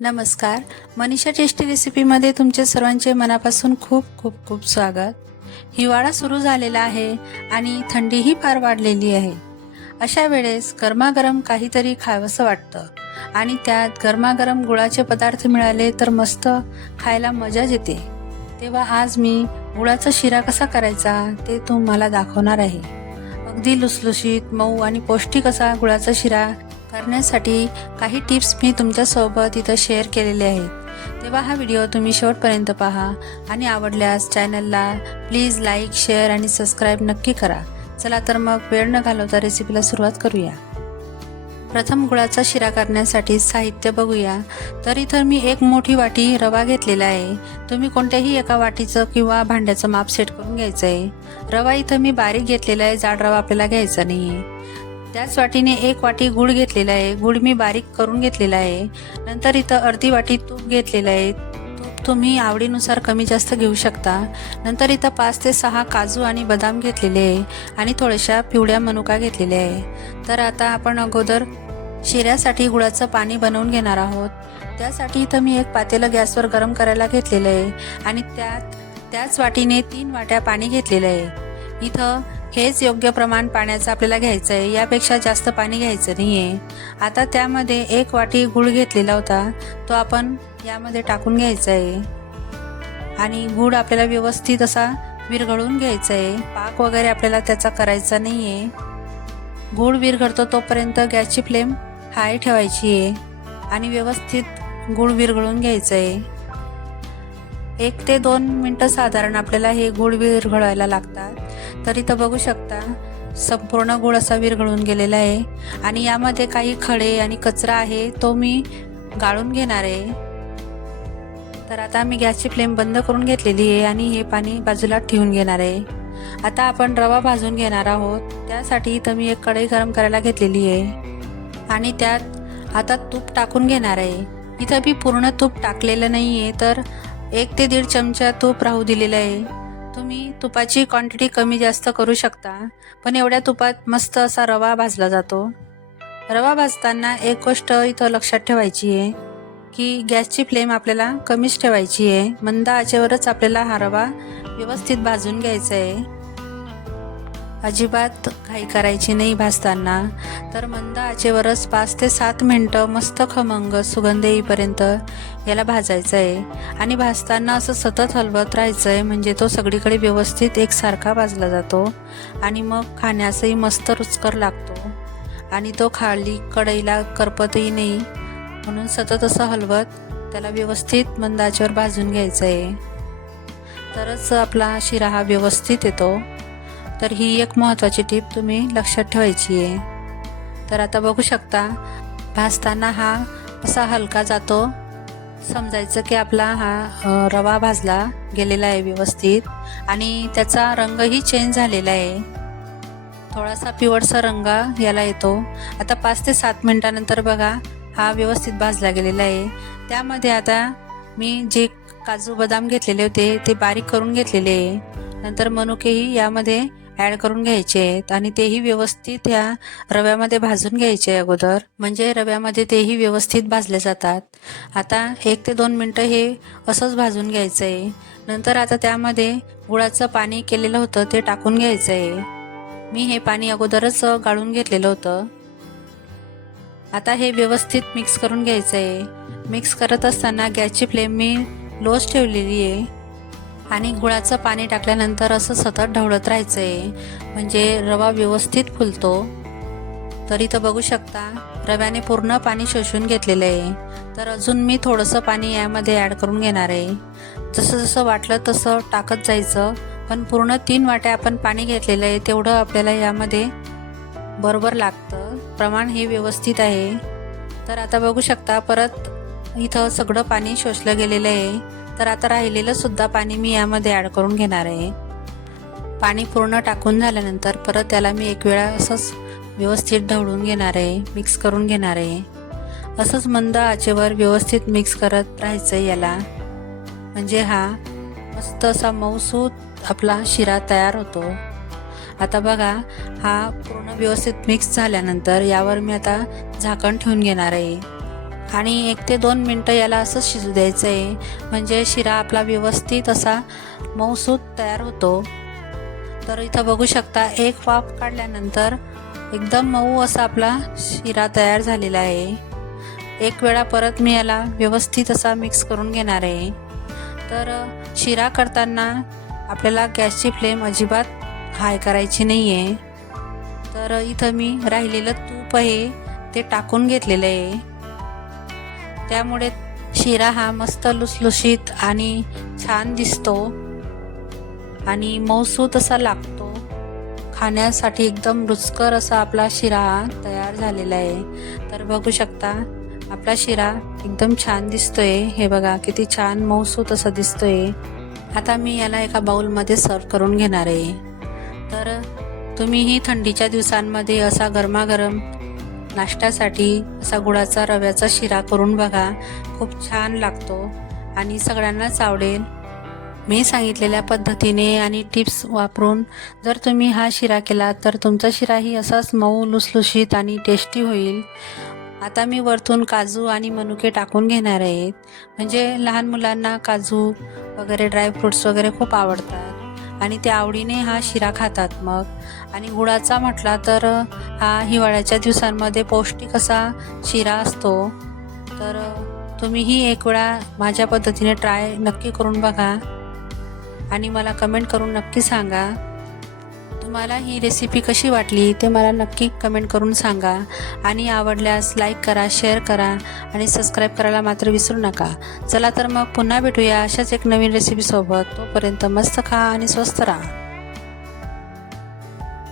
नमस्कार. मनीषा टेस्टी रेसिपीमध्ये तुमचे सर्वांचे मनापासून खूप खूप खूप स्वागत. हिवाळा सुरू झालेला आहे आणि थंडीही फार वाढलेली आहे. अशा वेळेस गरमागरम काहीतरी खावंसं वाटतं आणि त्यात गरमागरम गुळाचे पदार्थ मिळाले तर मस्त खायला मजाच येते. तेव्हा आज मी गुळाचा शिरा कसा करायचा ते तुम्हाला दाखवणार आहे. अगदी लुसलुशीत मऊ आणि पौष्टिक असा गुळाचा शिरा करण्यासाठी काही टिप्स मी तुमच्यासोबत इथं शेअर केलेले आहेत. तेव्हा हा व्हिडिओ तुम्ही शेवटपर्यंत पहा आणि आवडल्यास चॅनलला प्लीज लाईक शेअर आणि सबस्क्राईब नक्की करा. चला तर मग वेळ न घालवता रेसिपीला सुरुवात करूया. प्रथम गुळाचा शिरा करण्यासाठी साहित्य बघूया. तर इथं मी एक मोठी वाटी रवा घेतलेला आहे. तुम्ही कोणत्याही एका वाटीचं किंवा भांड्याचं माप सेट करून घ्यायचं आहे रवा इथं मी बारीक घेतलेला आहे जाड रवा आपल्याला घ्यायचा नाही आहे त्याच वाटीने एक वाटी गुळ घेतलेला आहे. गुळ मी बारीक करून घेतलेला आहे. नंतर इथं अर्धी वाटी तूप घेतलेलं आहे. तूप तुम्ही आवडीनुसार कमी जास्त घेऊ शकता. नंतर इथं पाच ते सहा काजू आणि बदाम घेतलेले आहे आणि थोड्याशा पिवळ्या मनुका घेतलेल्या आहे. तर आता आपण अगोदर शिऱ्यासाठी गुळाचं पाणी बनवून घेणार आहोत. त्यासाठी इथं मी एक पातेलं गॅसवर गरम करायला घेतलेलं आहे आणि त्यात त्याच वाटीने तीन वाट्या पाणी घेतलेलं आहे. इथं हेच योग्य प्रमाण पाण्याचं आपल्याला घ्यायचं आहे यापेक्षा जास्त पाणी घ्यायचं नाही आहे आता त्यामध्ये एक वाटी गूळ घेतलेला होता तो आपण यामध्ये टाकून घ्यायचा आहे आणि गूळ आपल्याला व्यवस्थित असा विरघळून घ्यायचा आहे पाक वगैरे आपल्याला त्याचा करायचा नाही आहे गूळ विरघळतो तोपर्यंत गॅसची फ्लेम हाय ठेवायची आहे. आणि व्यवस्थित गूळ विरघळून घ्यायचं आहे एक ते दोन मिनटं साधारण आपल्याला हे गूळ विरघळायला लागतात. तर इथं बघू शकता. संपूर्ण गूळ असा विरघळून गेलेला आहे. आणि यामध्ये काही खडे आणि कचरा आहे तो मी गाळून घेणार आहे. तर आता मी गॅसची फ्लेम बंद करून घेतलेली आहे आणि हे पाणी बाजूला ठेवून घेणार आहे. आता आपण रवा भाजून घेणार आहोत. त्यासाठी इथं मी एक कढई गरम करायला घेतलेली आहे. आणि त्यात आता तूप टाकून घेणार आहे. इथं मी पूर्ण तूप टाकलेलं नाही आहे तर एक ते दीड चमचा तूप राहू दिलेलं आहे. तुम्ही तुपाची क्वांटिटी कमी जास्त करू शकता पण एवढ्या तुपात मस्त असा रवा भाजला जातो. रवा भाजताना एक गोष्ट इथं लक्षात ठेवायची आहे की गॅसची फ्लेम आपल्याला कमीच ठेवायची आहे. मंद आचेवरच आपल्याला हा रवा व्यवस्थित भाजून घ्यायचा आहे. अजिबात घाई करायची नाही भाजताना तर मंद आचेवरच पाच ते सात मिनटं मस्त खमंग सुगंध येईपर्यंत याला भाजायचं आहे आणि भाजताना असं सतत हलवत राहायचं आहे म्हणजे तो सगळीकडे व्यवस्थित एकसारखा भाजला जातो आणि मग खाण्यासही मस्त रुचकर लागतो. आणि तो खाली कढईला करपतही नाही. म्हणून सतत असं हलवत त्याला व्यवस्थित मंदाचेवर भाजून घ्यायचं आहे तरच आपला शिरा हा व्यवस्थित येतो. तर ही एक महत्त्वाची टीप तुम्ही लक्षात ठेवायची आहे. तर आता बघू शकता भाजताना हा असा हलका जातो. समजायचं की आपला हा रवा भाजला गेलेला आहे व्यवस्थित आणि त्याचा रंगही चेंज झालेला आहे. थोडासा पिवळसा रंग याला येतो. आता पाच ते सात मिनटानंतर बघा हा व्यवस्थित भाजला गेलेला आहे. त्यामध्ये आता मी जे काजू बदाम घेतलेले होते ते बारीक करून घेतलेले आहे. नंतर मनुकेही यामध्ये ॲड करून घ्यायचे आहेत आणि तेही व्यवस्थित ह्या रव्यामध्ये भाजून घ्यायचे आहे अगोदर. म्हणजे रव्यामध्ये तेही व्यवस्थित भाजले जातात. आता एक ते दोन मिनटं हे असंच भाजून घ्यायचं आहे नंतर आता त्यामध्ये गुळाचं पाणी केलेलं होतं ते टाकून घ्यायचं आहे मी हे पाणी अगोदरच गाळून घेतलेलं होतं. आता हे व्यवस्थित मिक्स करून घ्यायचं आहे मिक्स करत असताना गॅसची फ्लेम मी लोच ठेवलेली आहे आणि गुळाचं पाणी टाकल्यानंतर असं सतत ढवळत राहायचं आहे म्हणजे रवा व्यवस्थित फुलतो. तर इथं बघू शकता रव्याने पूर्ण पाणी शोषून घेतलेलं आहे तर अजून मी थोडंसं पाणी यामध्ये ॲड करून घेणार आहे. जसं जसं वाटलं तसं टाकत जायचं पण पूर्ण तीन वाट्या आपण पाणी घेतलेलं आहे तेवढं आपल्याला यामध्ये बरोबर लागतं. प्रमाण हे व्यवस्थित आहे. तर आता बघू शकता परत इथं सगळं पाणी शोषलं गेलेलं आहे. तर आता राहिलेलं सुद्धा पाणी मी यामध्ये ॲड करून घेणार आहे. पाणी पूर्ण टाकून झाल्यानंतर परत त्याला मी एक वेळा असंच व्यवस्थित ढवळून घेणार आहे मिक्स करून घेणार आहे. असंच मंद आचेवर व्यवस्थित मिक्स करत राहायचं याला. म्हणजे हा मस्त असा मऊसूत आपला शिरा तयार होतो. आता बघा हा पूर्ण व्यवस्थित मिक्स झाल्यानंतर यावर मी आता झाकण ठेवून घेणार आहे. आणि एक ते दोन मिनटं याला असं शिजू द्यायचं आहे म्हणजे शिरा आपला व्यवस्थित असा मऊसूत तयार होतो. तर इथं बघू शकता एक वाफ काढल्यानंतर एकदम मऊ असा आपला शिरा तयार झालेला आहे. एक वेळा परत मी याला व्यवस्थित असा मिक्स करून घेणार आहे. तर शिरा करताना आपल्याला गॅसची फ्लेम अजिबात हाय करायची नाही आहे तर इथं मी राहिलेलं तूप आहे ते टाकून घेतलेलं आहे. त्यामुळे शिरा हा मस्त लुसलुशीत आणि छान दिसतो. आणि मऊसूत असा लागतो. खाण्यासाठी एकदम रुचकर असा आपला शिरा तयार झालेला आहे. तर बघू शकता आपला शिरा एकदम छान दिसतोय. हे बघा किती छान मऊसूत असा दिसतोय. आता मी याला एका बाउलमध्ये सर्व करून घेणार आहे. तर तुम्हीही थंडीच्या दिवसांमध्ये असा गरमागरम नाश्त्यासाठी असा गुळाचा रव्याचा शिरा करून बघा. खूप छान लागतो. आणि सगळ्यांनाच आवडेल. मी सांगितलेल्या पद्धतीने आणि टिप्स वापरून जर तुम्ही हा शिरा केला तर तुमचा शिराही असाच मऊ लुसलुशीत आणि टेस्टी होईल. आता मी वरतून काजू आणि मनुके टाकून घेणार आहेत म्हणजे लहान मुलांना काजू वगैरे ड्रायफ्रुट्स वगैरे खूप आवडतात. आणि ते आवडीने हा शिरा खातात मग. आणि गुळाचा म्हटला तर हा हिवाळ्याच्या दिवसांमध्ये पौष्टिक असा शिरा असतो. तर तुम्हीही एक वेळा माझ्या पद्धतीने ट्राय नक्की करून बघा. आणि मला कमेंट करून नक्की सांगा. तुम्हाला ही रेसिपी कशी वाटली ते मला नक्की कमेंट करून सांगा. आणि आवडल्यास लाईक करा शेअर करा आणि सबस्क्राईब करायला मात्र विसरू नका. चला तर मग पुन्हा भेटूया अशाच एक नवीन रेसिपीसोबत तोपर्यंत मस्त खा आणि स्वस्त राहा.